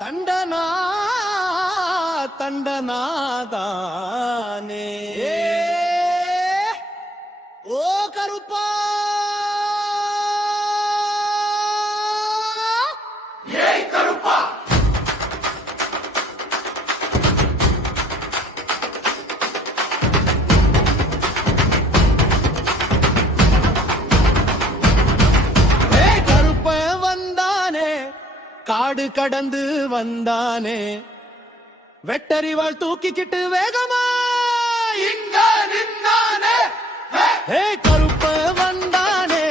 தண்டனா தண்டனாதானே ஓ கருப்பா ஏய் கருப்பா காடு கடந்து வந்தானே வெட்டறிவாள் தூக்கிக்கிட்டு வேகமா இங்க நின்னானே ஹே கருப்ப வந்தானே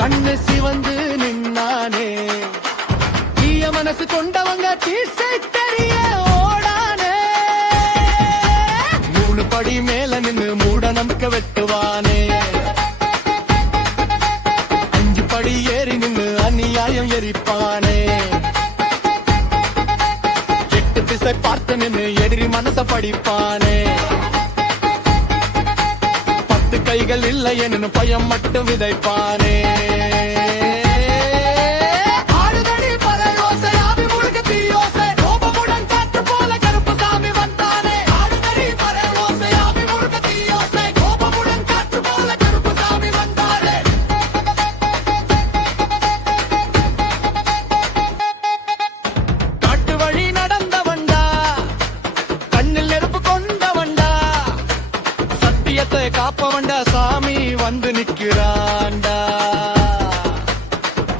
கண்ணு சிவந்து நின்னானே தீய மனசு கொண்டவங்க தீசை தெரிய ஓடானே 3 படி மேல நின்னு மூட நம்பிக்கை வெட்டுவானே 5 படி ஏறி நின்னு அநியாயம் எரிப்பானே பார்த்து நின்று எதிரி மனச படிப்பானே 10 கைகள் இல்லை என்று பயம் மட்டும் விதைப்பானே காப்பவண்டா சாமி வந்து நிக்கிறாண்டா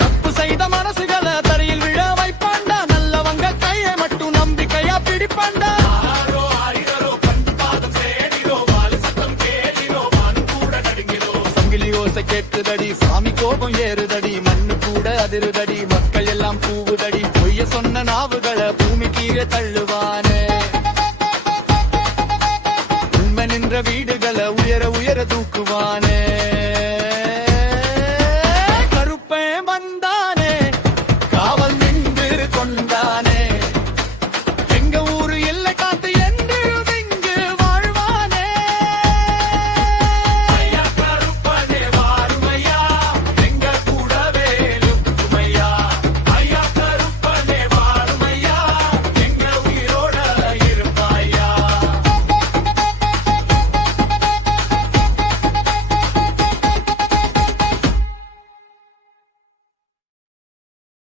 தப்பு செய்த மனசுகளை தரையில் விழ வைப்பாண்டா நல்லவங்க கையை மட்டும் நம்பிக்கையா பிடிப்பாண்டா சங்கிலி ஓசை கேட்குதடி சாமி கோபம் ஏறுதடி மண்ணு கூட அதிருதடி மக்கள் எல்லாம் பூவுதடி பொய்ய சொன்ன நாவுகளை பூமி கீழே தள்ளுவானே நின்ற வீடுகளை உயர உயர தூக்குவானே